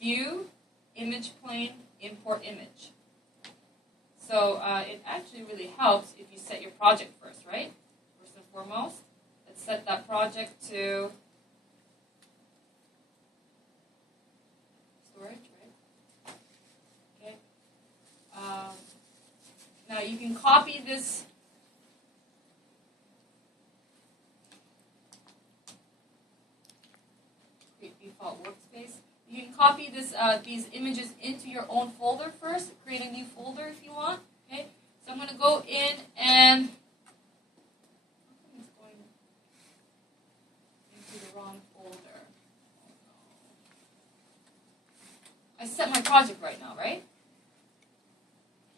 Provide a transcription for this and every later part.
View, Image Plane, Import Image. So it actually really helps if you set your project first, right? First and foremost, let's set that project to storage, right? Okay. Now you can copy this default workspace. You can copy this these images into your own folder first. Create a new folder if you want. Okay. So I'm going to go in and it's going into the wrong folder. I set my project right now, right?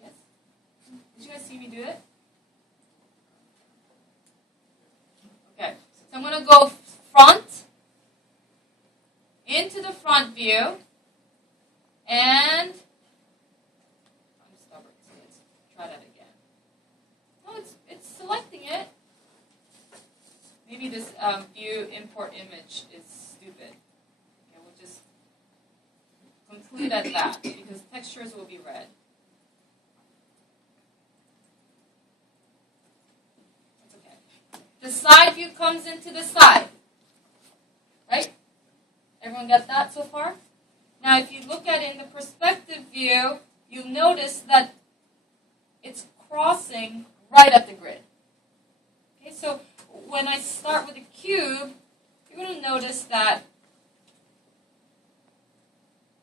Yes. Did you guys see me do it? Okay. So I'm going to go front. Into the front view, and I'm stubborn, so let's try that again. No, it's selecting it. Maybe this view import image is stupid. Okay, we'll just conclude at that because textures will be red. That's okay. The side view comes into the side, right? Everyone got that so far? Now, if you look at it in the perspective view, you'll notice that it's crossing right at the grid. Okay, so when I start with a cube, you're going to notice that,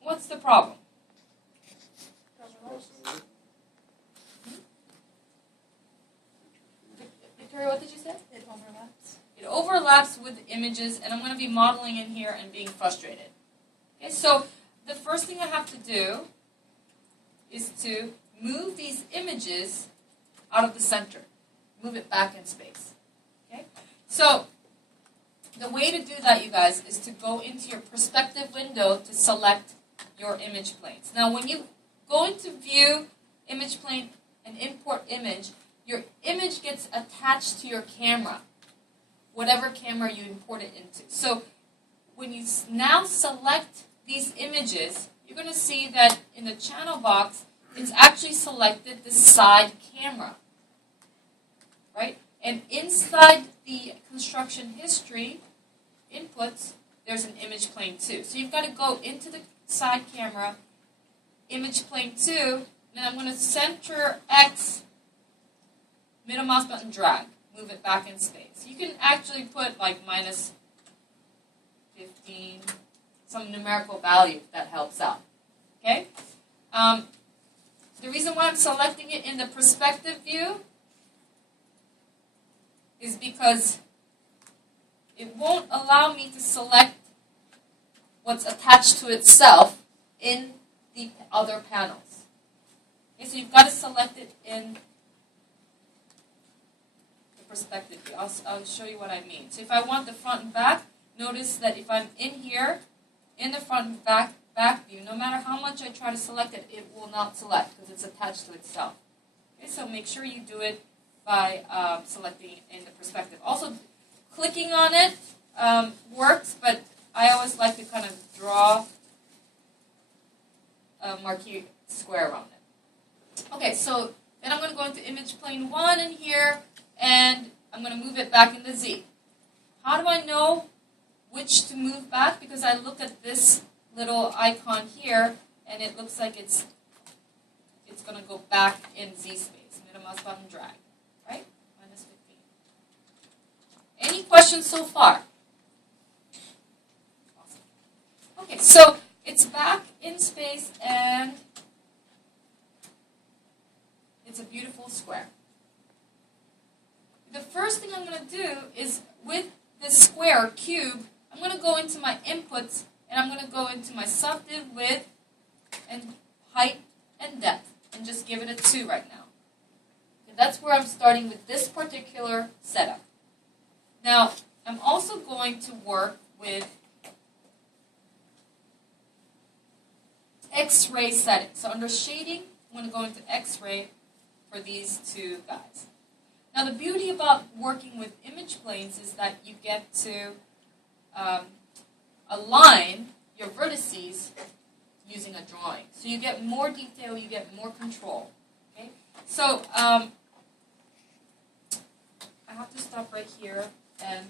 what's the problem? Victoria, what did you say? It overlaps. It overlaps with images, and I'm going to be modeling in here and being frustrated. Okay, so the first thing I have to do is to move these images out of the center. Move it back in space. Okay? So the way to do that, you guys, is to go into your perspective window to select your image planes. Now, when you go into View, Image Plane, and Import Image, your image gets attached to your camera, whatever camera you import it into. So when you now select these images, you're going to see that in the channel box, it's actually selected the side camera, right? And inside the construction history inputs, there's an image plane 2. So you've got to go into the side camera, image plane 2, and then I'm going to center X, middle mouse button drag, move it back in space. You can actually put like minus 15, some numerical value that helps out. Okay? The reason why I'm selecting it in the perspective view is because it won't allow me to select what's attached to itself in the other panels. Okay, so you've got to select it in the perspective view. I'll show you what I mean. So if I want the front and back, notice that if I'm in here, in the front and back view, no matter how much I try to select it, it will not select because it's attached to itself. Okay, so make sure you do it by selecting in the perspective. Also, clicking on it works, but I always like to kind of draw a marquee square around it. Okay, so then I'm going to go into image plane 1 in here, and I'm going to move it back into Z. How do I know which to move back? Because I look at this little icon here, and it looks like it's going to go back in Z space. Middle mouse button drag, right? Minus 15. Any questions so far? Awesome. Okay, so it's back in space, and it's a beautiful square. The first thing I'm going to do is, with this square, cube, I'm going to go into my inputs, and I'm going to go into my subdiv width and height and depth, and just give it a 2 right now. And that's where I'm starting with this particular setup. Now, I'm also going to work with X-ray settings. So under shading, I'm going to go into X-ray for these two guys. Now, the beauty about working with image planes is that you get to align your vertices you get more detail, you get more control. Okay? So I have to stop right here and